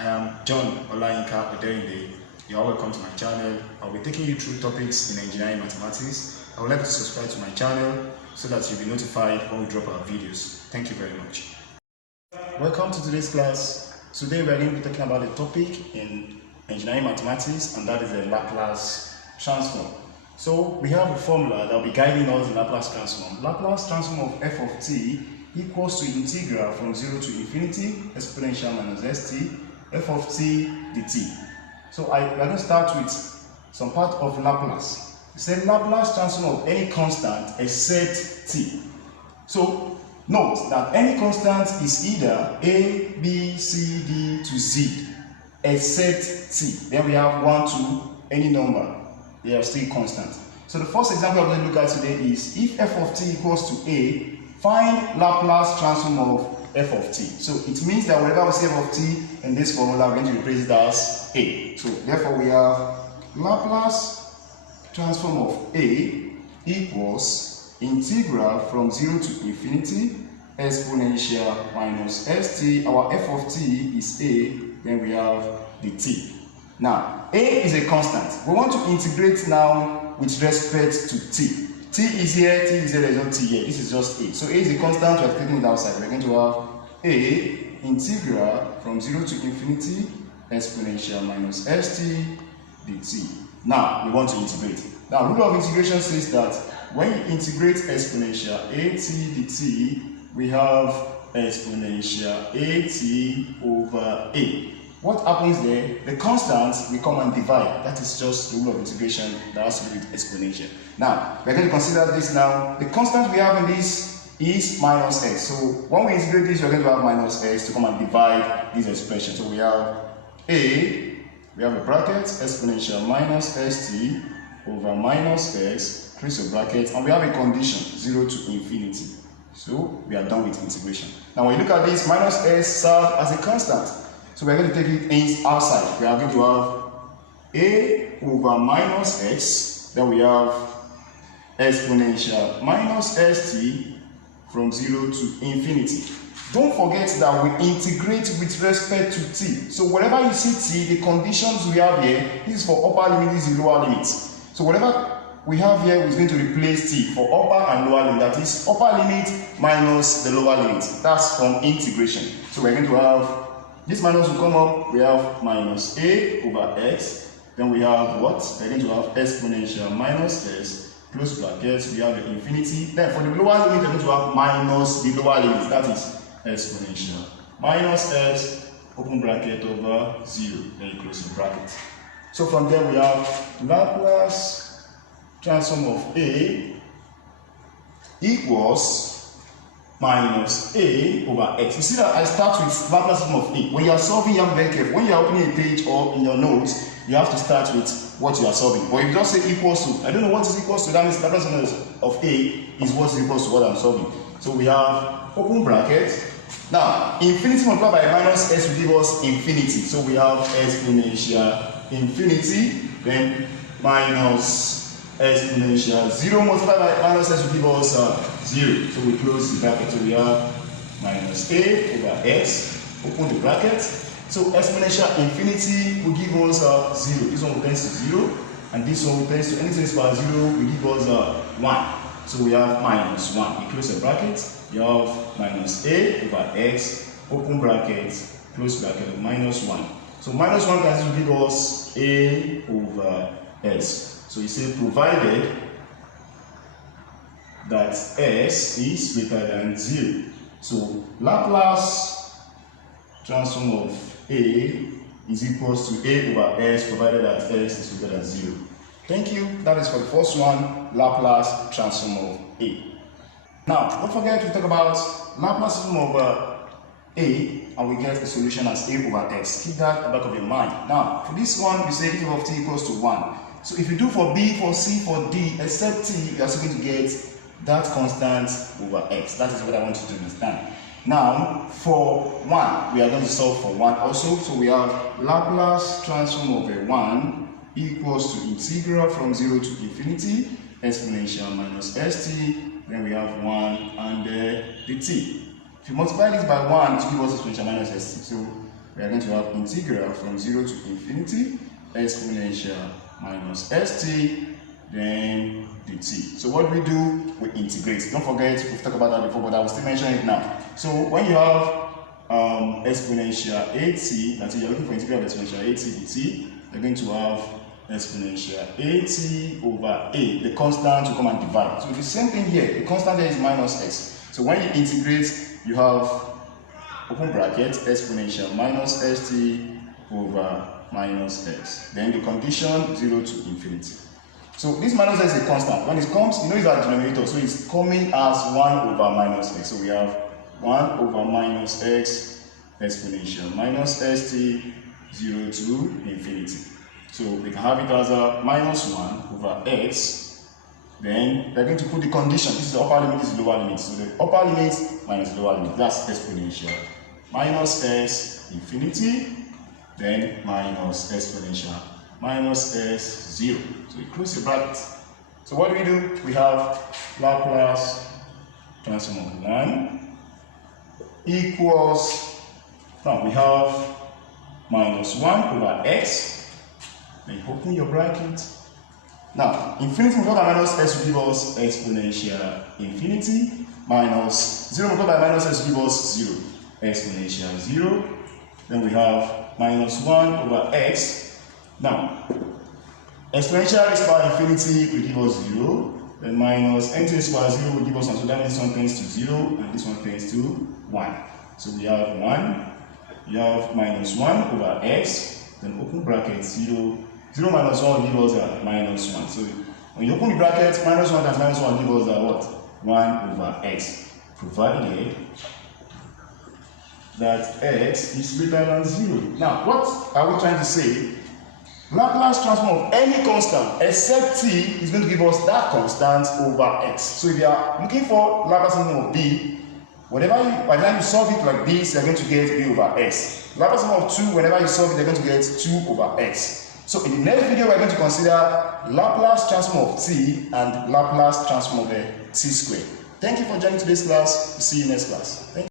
I am John Olayinka Odeyinde. You are welcome to my channel. I'll be taking you through topics in engineering mathematics. I would like to subscribe to my channel so that you'll be notified when we drop our videos. Thank you very much. Welcome to today's class. Today we are going to be talking about a topic in engineering mathematics, and that is the Laplace transform. So we have a formula that will be guiding us in Laplace transform. Laplace transform of f of t equals to integral from 0 to infinity exponential minus st f of t dt. So we are going to start with some part of Laplace. We say Laplace transform of any constant except t. So note that any constant is either a, b, c, d to z except t. Then we have 1 to any number. They are still constant. So the first example we're going to look at today is if f of t equals to a, find Laplace transform of f of t. So it means that whenever we see f of t in this formula, we're going to replace it as a. So therefore we have Laplace transform of a equals integral from 0 to infinity exponential minus st. Our f of t is a, then we have the t. Now, a is a constant. We want to integrate now with respect to t. T is here, t is here, there is no t here. This is just a. So a is a constant, we are taking it outside. We are going to have a integral from 0 to infinity exponential minus st dt. Now, we want to integrate. Now, rule of integration says that when you integrate exponential at dt, we have exponential at over a. What happens there? The constants will come and divide. That is just the rule of integration that has to do with exponential. Now, we're going to consider this now. The constant we have in this is minus x. So when we integrate this, we're going to have minus x to come and divide this expression. So we have a, we have a bracket, exponential minus st over minus x, close the bracket, and we have a condition, 0 to infinity. So we are done with integration. Now when you look at this, minus s serves as a constant. So we're going to take it in outside. We are going to have a over minus x. Then we have exponential minus st from 0 to infinity. Don't forget that we integrate with respect to t. So whenever you see t, the conditions we have here, this is for upper limit, this is lower limit. So whatever we have here is going to replace t for upper and lower limit. That is upper limit minus the lower limit. That's from integration. So we're going to have this minus will come up, we have minus a over x, then we have what? We're going to have exponential minus s, close brackets, we have the infinity. Then for the lower limit, we're going to have minus the lower limit, that is exponential minus s, open bracket over 0, then you close the bracket. So from there we have Laplace transform of a equals minus a over x. You see that I start with Laplace transform of a. When you are solving, you have to be very careful. When you are opening a page or in your notes, you have to start with what you are solving. But if you just say equals to, I don't know what is equals to, that means Laplace transform of a is what is equals to what I'm solving. So we have open bracket. Now, infinity multiplied by minus s will give us infinity. So we have exponential infinity, then minus exponential 0 multiplied by minus s will give us 0. So we close the bracket. So we have minus a over x, open the bracket. So exponential infinity will give us 0. This one will tend to 0, and this one will tend to anything is power 0 will give us 1. So we have minus 1. We close the bracket. You have minus a over x, open bracket, close bracket, minus 1. So minus 1 times will give us a over s. So you say provided that s is greater than 0. So Laplace transform of a is equals to a over s provided that s is greater than 0. Thank you. That is for the first one, Laplace transform of a. Now, don't forget to talk about Laplace transform of a, and we get a solution as a over x. Keep that at the back of your mind. Now, for this one, we say f of t equals to 1. So if you do for b, for c, for d, except t, you are still going to get that constant over x. That is what I want you to understand. Now, for 1, we are going to solve for 1 also. So we have Laplace transform of a 1 equals to integral from 0 to infinity exponential minus st. Then we have 1 and the t. If you multiply this by 1, it will give us exponential minus st. So we are going to have integral from 0 to infinity exponential minus st then dt. So what we do, we integrate. Don't forget, we've talked about that before, but I will still mention it now. So when you have exponential at, that is, you're looking for integral of exponential at dt, you're going to have exponential at over a. The constant will come and divide. So the same thing here, the constant there is minus x. So when you integrate, you have open bracket exponential minus st over minus x. Then the condition 0 to infinity. So this minus x is a constant. When it comes, you know it's our denominator, so it's coming as 1 over minus x. So we have 1 over minus x exponential minus st 0 to infinity. So we can have it as a minus 1 over x. Then we're going to put the condition. This is the upper limit, this is the lower limit. So the upper limit minus the lower limit, that's exponential. Minus s infinity, then minus exponential minus s 0. So we close the bracket. So what do? We have Laplace transform of 1 equals, now we have minus 1 over x. Then open your bracket. Now, infinity multiplied by minus s will give us exponential infinity minus 0 multiplied by minus s will give us 0. Exponential 0. Then we have minus 1 over x. Now, exponential raised to power infinity will give us 0. Then minus n to the power 0 will give us 1. So that means this one tends to 0 and this one tends to 1. So we have 1. You have minus 1 over x. Then open bracket 0. 0 minus 1 will give us a minus 1. So when you open the bracket, minus 1 times minus 1 will give us a what? 1 over x. Provided that x is greater than 0. Now, what are we trying to say? Laplace transform of any constant except t is going to give us that constant over x. So if you are looking for Laplace transform of b, whenever by the time you solve it like this, you're going to get b over x. Laplace transform of 2, whenever you solve it, you're going to get 2 over x. So in the next video, we're going to consider Laplace transform of t and Laplace transform of t squared. Thank you for joining today's class. See you next class. Thank you.